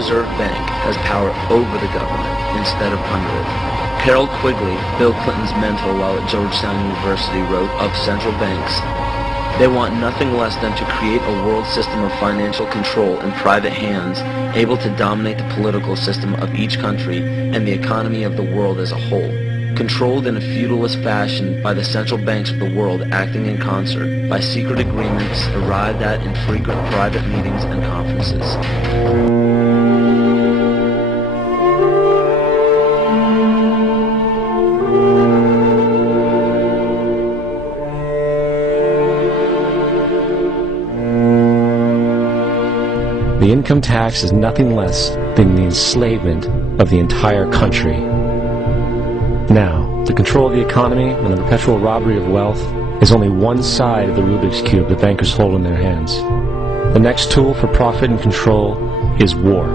Reserve Bank has power over the government instead of under it. Carol Quigley, Bill Clinton's mentor while at Georgetown University, wrote of central banks, "They want nothing less than to create a world system of financial control in private hands, able to dominate the political system of each country and the economy of the world as a whole, controlled in a feudalist fashion by the central banks of the world acting in concert, by secret agreements arrived at in frequent private meetings and conferences." The income tax is nothing less than the enslavement of the entire country. Now, the control of the economy and the perpetual robbery of wealth is only one side of the Rubik's Cube the bankers hold in their hands. The next tool for profit and control is war.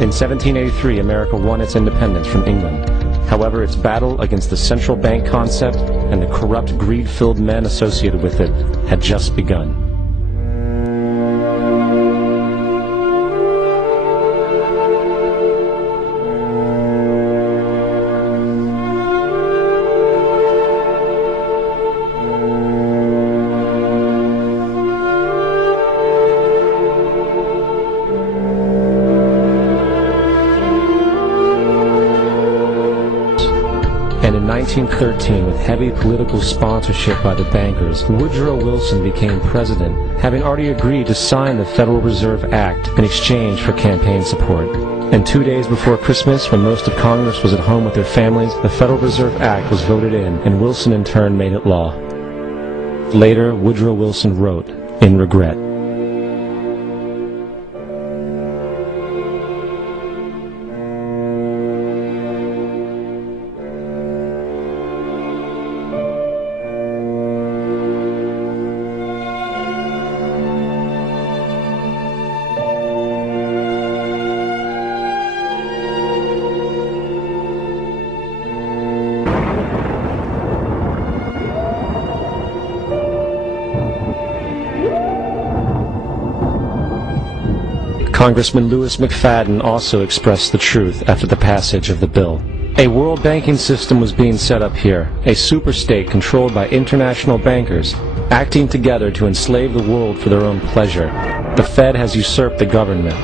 In 1783, America won its independence from England. However, its battle against the central bank concept and the corrupt, greed-filled men associated with it had just begun. And in 1913, with heavy political sponsorship by the bankers, Woodrow Wilson became president, having already agreed to sign the Federal Reserve Act in exchange for campaign support. And 2 days before Christmas, when most of Congress was at home with their families, the Federal Reserve Act was voted in, and Wilson in turn made it law. Later, Woodrow Wilson wrote, in regret, Congressman Louis McFadden also expressed the truth after the passage of the bill. A world banking system was being set up here, a superstate controlled by international bankers, acting together to enslave the world for their own pleasure. The Fed has usurped the government.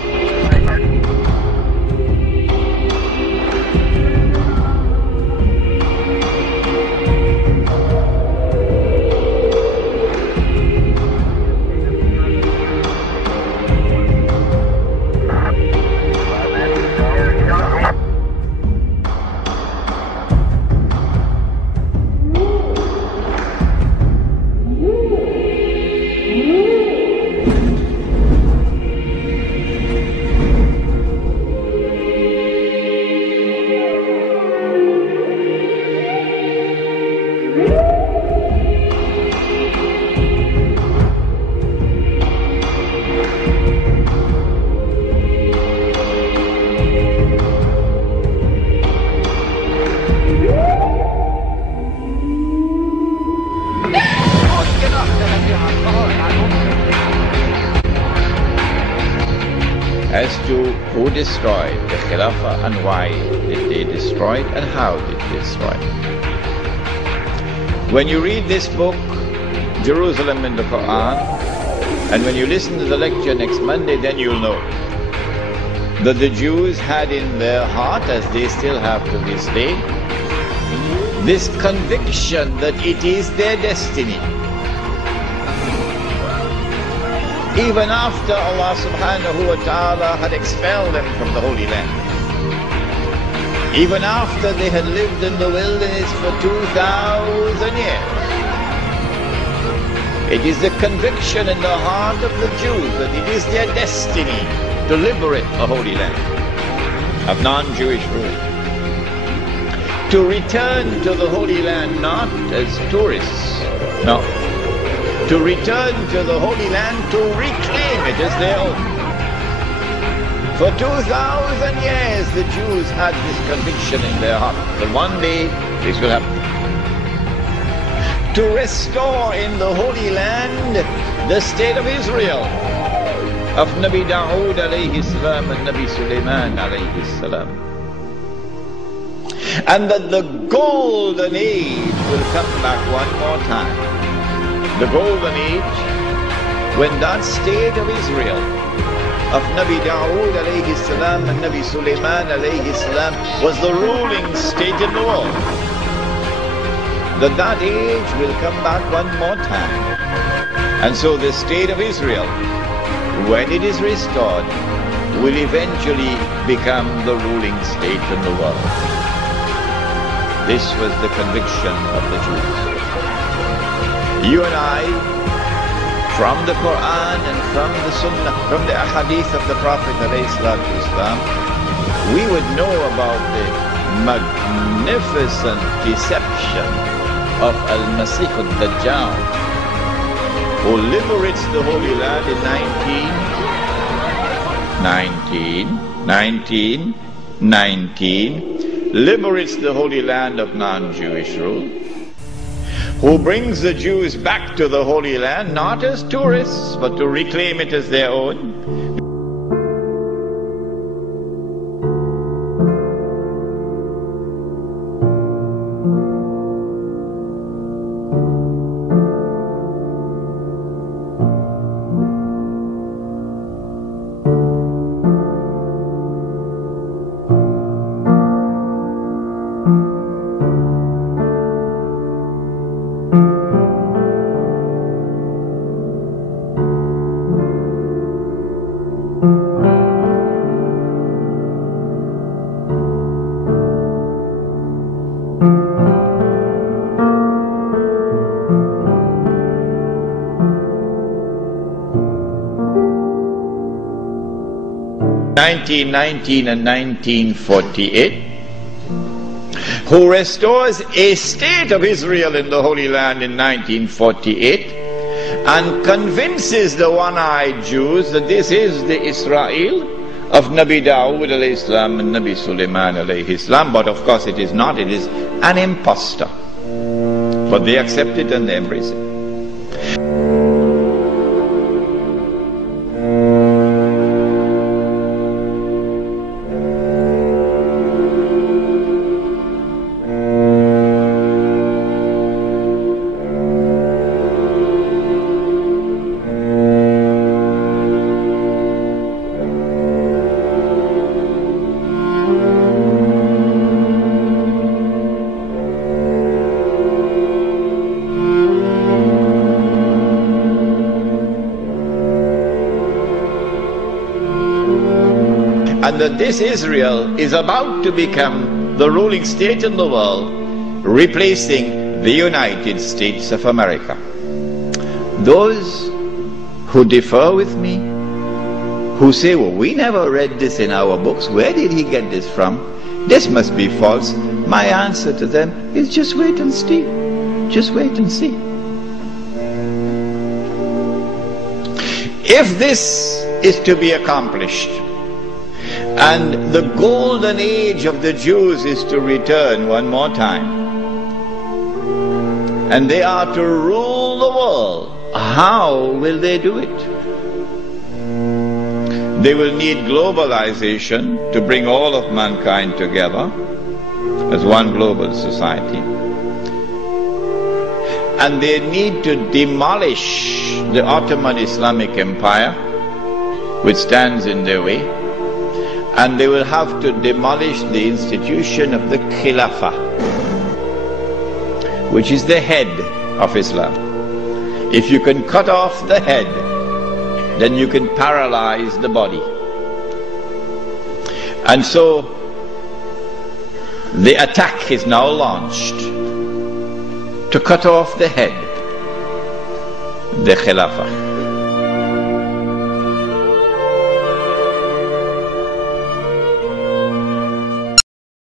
As to who destroyed the Khilafah and why did they destroy it and how did they destroy it. When you read this book, Jerusalem in the Quran, and when you listen to the lecture next Monday, then you'll know that the Jews had in their heart, as they still have to this day, this conviction that it is their destiny. Even after Allah subhanahu wa ta'ala had expelled them from the Holy Land. Even after they had lived in the wilderness for 2,000 years. It is the conviction in the heart of the Jews that it is their destiny to liberate the Holy Land of non-Jewish rule. To return to the Holy Land not as tourists, no. To return to the Holy Land to reclaim it as their own. For 2,000 years the Jews had this conviction in their heart that one day this will happen. To restore in the Holy Land the state of Israel, of Nabi Dawood alayhi salam and Nabi Sulaiman alayhi salam. And that the golden age will come back one more time. The golden age when that state of Israel of Nabi Dawood alayhi salam and Nabi Sulaiman alayhi salam was the ruling state in the world. That age will come back one more time. And so the state of Israel, when it is restored, will eventually become the ruling state in the world. This was the conviction of the Jews. You and I, from the Quran and from the Sunnah, from the ahadith of the Prophet ﷺ, we would know about the magnificent deception of Al-Masih al-Dajjal, who liberates the Holy Land in 1919, liberates the Holy Land of non-Jewish rule, who brings the Jews back to the Holy Land, not as tourists, but to reclaim it as their own. (1919 and 1948), who restores a state of Israel in the Holy Land in 1948 and convinces the one-eyed Jews that this is the Israel of Nabi Dawood alayhi salam and Nabi Sulaiman alayhi salam. But of course it is not, it is an impostor. But they accept it and they embrace it. and that this Israel is about to become the ruling state in the world, replacing the United States of America. Those who differ with me, who say, well, we never read this in our books, where did he get this from? This must be false. My answer to them is just wait and see. Just wait and see. If this is to be accomplished, and the golden age of the Jews is to return one more time, and they are to rule the world, how will they do it? They will need globalization to bring all of mankind together as one global society. And they need to demolish the Ottoman Islamic Empire, which stands in their way. And they will have to demolish the institution of the Khilafah, which is the head of Islam. If you can cut off the head, then you can paralyze the body. And so the attack is now launched to cut off the head, the Khilafah.